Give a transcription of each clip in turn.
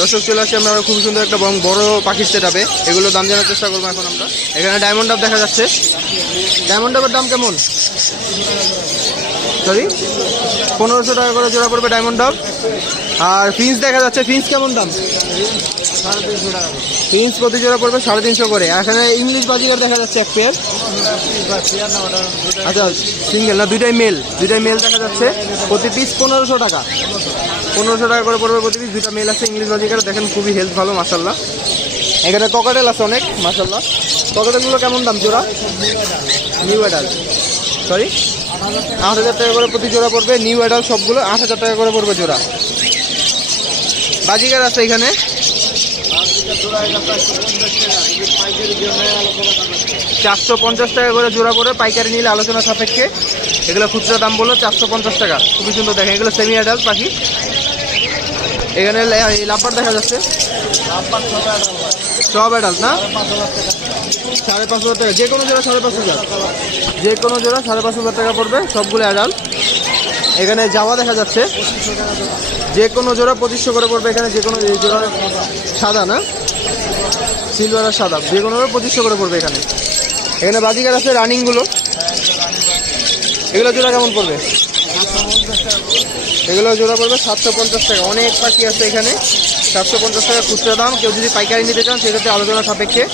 দর্শক চলে আসছি আমরা খুব সুন্দর একটা বড় পাখির সেটআপে, এগুলো দাম জানার চেষ্টা করবো এখন আমরা। এখানে ডায়মন্ড ডাব দেখা যাচ্ছে, ডায়মন্ড ডাবের দাম কেমন? সরি 1500 টাকা করে জোড়া পড়বে ডায়মন্ড ডাব। আর ফিন্স দেখা যাচ্ছে, ফিন্স কেমন দাম? 350 টাকা। ফিন্স প্রতি জোড়া পড়বে 350 করে। এখানে ইংলিশ বাজিগার দেখা যাচ্ছে এক পেয়ার। আচ্ছা সিঙ্গেল না, দুইটাই মেল দেখা যাচ্ছে। প্রতি পিস 1500 টাকা, 1500 টাকা করে পড়বে প্রতি পিস। দুইটা মেল আছে ইংলিশ বাজিগার, দেখেন খুবই হেলথ ভালো মাশাআল্লাহ। এখানে ককাটেল আছে অনেক মাশাআল্লাহ। ককাটেলগুলো কেমন দাম জোড়া? নিউ অ্যাডাল, সরি 8000 টাকা করে প্রতি জোড়া পড়বে। নিউ অ্যাডাল সবগুলো 8000 টাকা করে পড়বে জোড়া। বাজিগার আছে এখানে 450 টাকা করে জোড়া পড়ে, পাইকারি নিলে আলোচনা সাপেক্ষে। এগুলো খুচরা দাম বললো 450 টাকা। খুবই সুন্দর দেখেন, এগুলো সেমি অ্যাডাল্ট পাখি। এখানে লাভবার দেখা যাচ্ছে, সব অ্যাডাল্ট না? 5,500 টাকা, যে কোনো জোড়া 5,500, যে কোনো জোড়া 5,500 টাকা পড়বে, সবগুলো অ্যাডাল্ট। এখানে জাওয়া দেখা যাচ্ছে, যে কোনো জোড়া 2500 করে পড়বে। এখানে যে কোনো জোড়া সাদা না, সিলভার আর সাদা, যে কোনো 2500 করে পড়বে এখানে। এখানে বাজিকার আছে রানিংগুলো, এগুলো জোড়া কেমন পড়বে? এগুলো জোড়া পড়বে 750 টাকা। অনেক পাখি আছে এখানে, 750 টাকা খুচরা দাম। কেউ যদি পাইকারি নিতে চান সেক্ষেত্রে আলোচনা সাপেক্ষে।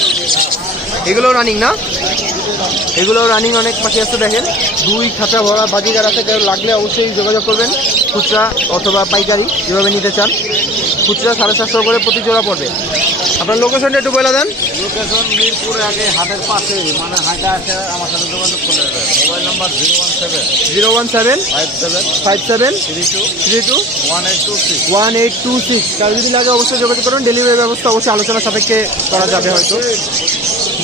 এগুলো রানিং না, এগুলো রানিং অনেক পাখি আছে দেখেন। 2 খাঁচা ভরা বাজিকার আছে, কেউ লাগলে অবশ্যই যোগাযোগ করবেন। খুচরা অথবা পাইকারি যেভাবে নিতে চান। খুচরা 750 করে প্রতি জোড়া পড়বে। আপনার লোকেশনটা একটু বলে দেন। লোকেশন মিরপুরে আগে হাটের পাশে, মানে হাটে আসে আমার সাথে যোগাযোগ করলে হবে। Mobile number 017 57 32 1826। কারো যদি লাগে অবশ্যই যোগাযোগ করবেন। ডেলিভারি ব্যবস্থা অবশ্যই আলোচনা সাপেক্ষে করা যাবে, হয়তো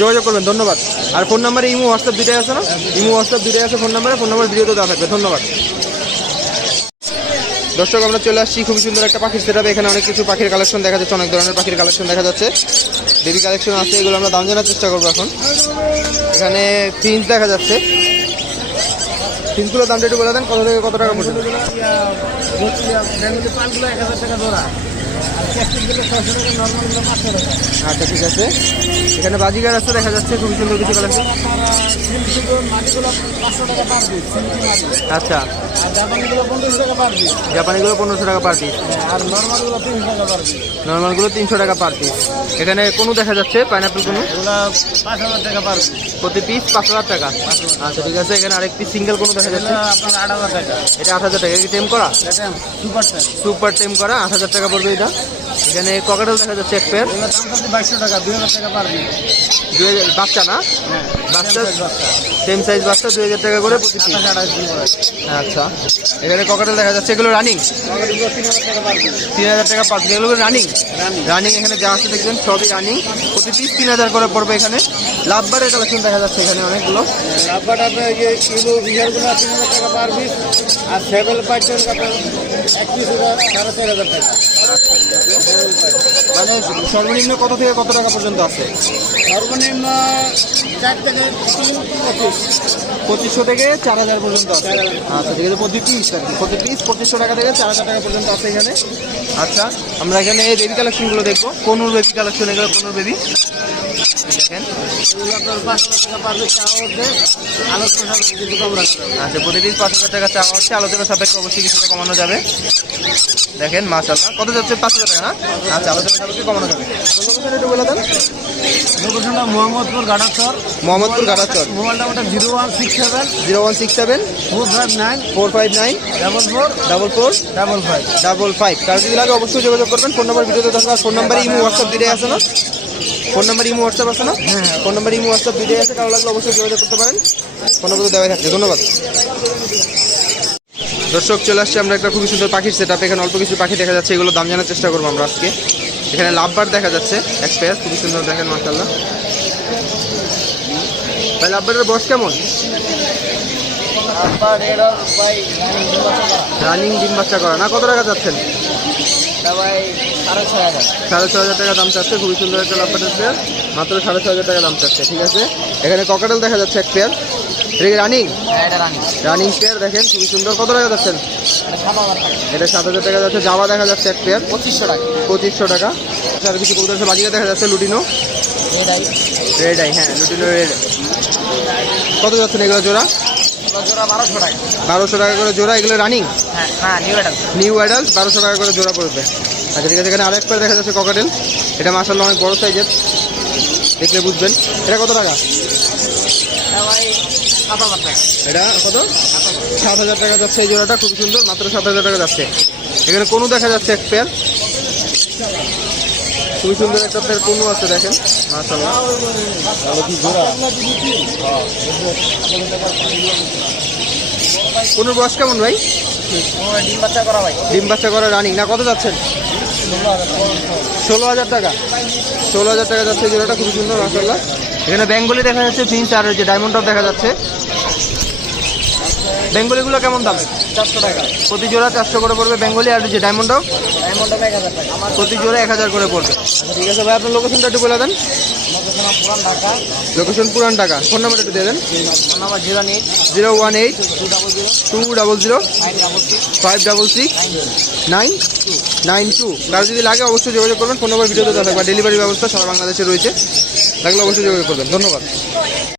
যোগাযোগ করবেন। ধন্যবাদ। আর ফোন নাম্বারে ইমো হোয়াটসঅ্যাপ দুটাই আছে না? ইমো হোয়াটসঅ্যাপ দুটাই আছে ফোন নাম্বার ভিডিওতে দেওয়া থাকবে। ধন্যবাদ। দর্শক আমরা চলে আসছি খুবই সুন্দর একটা পাখির সেটআপে। এখানে অনেক কিছু পাখির কালেকশন দেখা যাচ্ছে, অনেক ধরনের পাখির কালেকশন দেখা যাচ্ছে। বেবি কালেকশন আছে, এগুলো আমরা দাম জানার চেষ্টা করবো এখন। এখানে ফিন্স দেখা যাচ্ছে, ফিন্সগুলোর দামটা একটু বলে দেন, কত থেকে কত টাকা পড়ছে? আচ্ছা ঠিক আছে। এখানে বাজিগার আছে দেখা যাচ্ছে, খুবই সুন্দর কিছু কালেকশন। আচ্ছা জাপানিগুলো 1500 টাকা পার পিস, আর নর্মালগুলো 300 টাকা পার পিস। এখানে কোনো দেখা যাচ্ছে পাইনাপেল কোনো, 5000 টাকা পার পিস, প্রতি পিস 5000 টাকা। আচ্ছা ঠিক আছে। এখানে আরেক পিস সিঙ্গেল কোনো দেখা যাচ্ছে, আপনার 8000 টাকা। এটা 8000 টাকা। কি টেম করা? সুপার টেম করা 8000 টাকা পড়বে এটা। এখানে ককাটেল দেখা যাচ্ছে এক পেয়ার, 2200 টাকা, 2000 টাকা পার পিস। 2000 বাচ্চা না? বাচ্চা সেম সাইজ বাচ্চা 2000 টাকা করে প্রতি পিস। আচ্ছা এখানে ককাটেল দেখা যাচ্ছে, এগুলো রানিং 3000 টাকা পার পিস। এগুলো রানিং। এখানে যা আছে দেখবেন সবই রানিং, প্রতি পিস 3000 করে পড়বে। এখানে লাভবারের কালেকশন দেখা যাচ্ছে এখানে অনেকগুলো। লাভবার আপনার কিলো বিঘারগুলো 3000 টাকা পার পিস, আর সেভেল পাইটের আপনার এক পিস 4500 টাকা। মানে সর্বনিম্ন কত থেকে কত টাকা পর্যন্ত আছে? সর্বনিম্ন 4 থেকে 2500 থেকে 4000 পর্যন্ত আছে। আচ্ছা ঠিক আছে। প্রতি পিস 2500 টাকা থেকে 4000 টাকা পর্যন্ত আছে এখানে। আচ্ছা আমরা এখানে বেবি কালেকশনগুলো দেখবো। কোনুর বেবি কালেকশন, এগুলো কোনুর বেবি দেখেন। আপনার 5000 টাকা পার পিস চাওয়া হচ্ছে, আলোচনা কিছু কম রাখতে হবে। আচ্ছা প্রতি পিস 5000 টাকা চাওয়া হচ্ছে, আলোচনা সাপেক্ষে অবশ্যই কিছুটা কমানো যাবে। দেখেন মাশাআল্লাহ, কত যাচ্ছে? 5000 টাকা না? আচ্ছা আলোচনা সাপেক্ষে কমানো যাবে। একটু বলে দেন। লোকেশনটা মোহাম্মদপুর গাড়াচর। মোবাইলটা ওটা 0167 459 459 4455। কারো যদি লাগে অবশ্যই যোগাযোগ করবেন। ফোন নাম্বার ভিডিওতে দরকার। ফোন নাম্বার ইমো হোয়াটসঅ্যাপ দুইটাই আছে না? ফোন নাম্বার ইমো হোয়াটসঅ্যাপ আছে না? ফোন নাম্বার ইমো হোয়াটসঅ্যাপ দুইটাই আছে, কারো লাগলে অবশ্যই যোগাযোগ করতে পারেন। ফোন নাম্বার দেওয়াই থাকছে। ধন্যবাদ। দর্শক চলে আসছে আমরা একটা খুবই সুন্দর পাখির সেটআপ। এখানে অল্প কিছু পাখি দেখা যাচ্ছে, এগুলো দাম জানার চেষ্টা করবো আমরা আজকে। এখানে লাভবার দেখা যাচ্ছে এক পেয়ার, খুবই সুন্দর দেখেন মাশাআল্লাহ। ভাই লাভবারের বয়স কেমন? রানিং ডিম বাচ্চা করা না? কত টাকা যাচ্ছেন? 6500 টাকা দাম চাচ্ছে। খুবই সুন্দর একটা লাভবারের পেয়ার, মাত্র 6500 টাকা দাম চাচ্ছে। ঠিক আছে। এখানে ককাটেল দেখা যাচ্ছে এক পেয়ার, এটা কি রানিং? হ্যাঁ এটা রানি, রানিং পেয়ার দেখেন খুবই সুন্দর। কত টাকা যাচ্ছেন? এটা 7,000 টাকা, এটা 7,000 টাকা যাচ্ছে। জামা দেখা যাচ্ছে এক পেয়ার 2500 টাকা। 2500 টাকা। আর কিছু কবুতর আছে বাজিয়ে দেখা যাচ্ছে লুটিনো এটাই রেড আই, হ্যাঁ লুটিনো রেড। কত যাচ্ছেন এগুলো জোড়া? জোড়া 1200 টাকা। 1200 টাকা করে জোড়া। এগুলো রানিং হ্যাঁ না নিউ এটা নিউ অ্যাডাল্ট, 1200 টাকা করে জোড়া পড়বে। আচ্ছা ঠিক আছে। এখানে আরেক পেয়ার দেখা যাচ্ছে ককাটেল। এটা মাশাআল্লাহ অনেক বড় সাইজের, দেখলে বুঝবেন। এটা কত টাকা? ভাই 7,000 টাকা। এটা কত? 7,000 টাকা যাচ্ছে এই জোড়াটা, খুব সুন্দর, মাত্র 7,000 টাকা যাচ্ছে। এখানে কোনো দেখা যাচ্ছে এক পেয়ার, খুবই সুন্দর একটা পেয়ার কোনো আছে দেখেন মাশাআল্লাহ। কোনোর বয়স কেমন ভাই? ডিম বাচ্চা করা ভাই। ডিম বাচ্চা করা রানিং না? কত যাচ্ছেন? 16,000 টাকা। 16,000 টাকা যাচ্ছে এই জোড়াটা, খুবই সুন্দর মাশাআল্লাহ। এখানে বেঙ্গলি দেখা যাচ্ছে ফিন্স, আর যে ডায়মন্ড টপ দেখা যাচ্ছে। বেঙ্গলিগুলো কেমন দাম? 400 টাকা। প্রতি জোড়া 400 করে পড়বে বেঙ্গলি, আর যে ডায়মন্ড টপ ডায়মন্ড 1000 টাকা। প্রতি জোড়া 1000 করে পড়বে। আচ্ছা ঠিক আছে ভাই, আপনার লোকেশনটা একটু বলে দেন। আমাদের পুরান ঢাকা, লোকেশন পুরান ঢাকা। ফোন নাম্বার একটু দিয়ে দেন। Phone number 098 018 200 200 566 566 992। কারো যদি লাগে অবশ্যই যোগাযোগ করবেন। ফোন নাম্বার ভিডিওতে দেওয়া থাকবে। ডেলিভারি ব্যবস্থা সারা বাংলাদেশে রয়েছে, লাগলে অবশ্যই যোগাযোগ করবেন। ধন্যবাদ।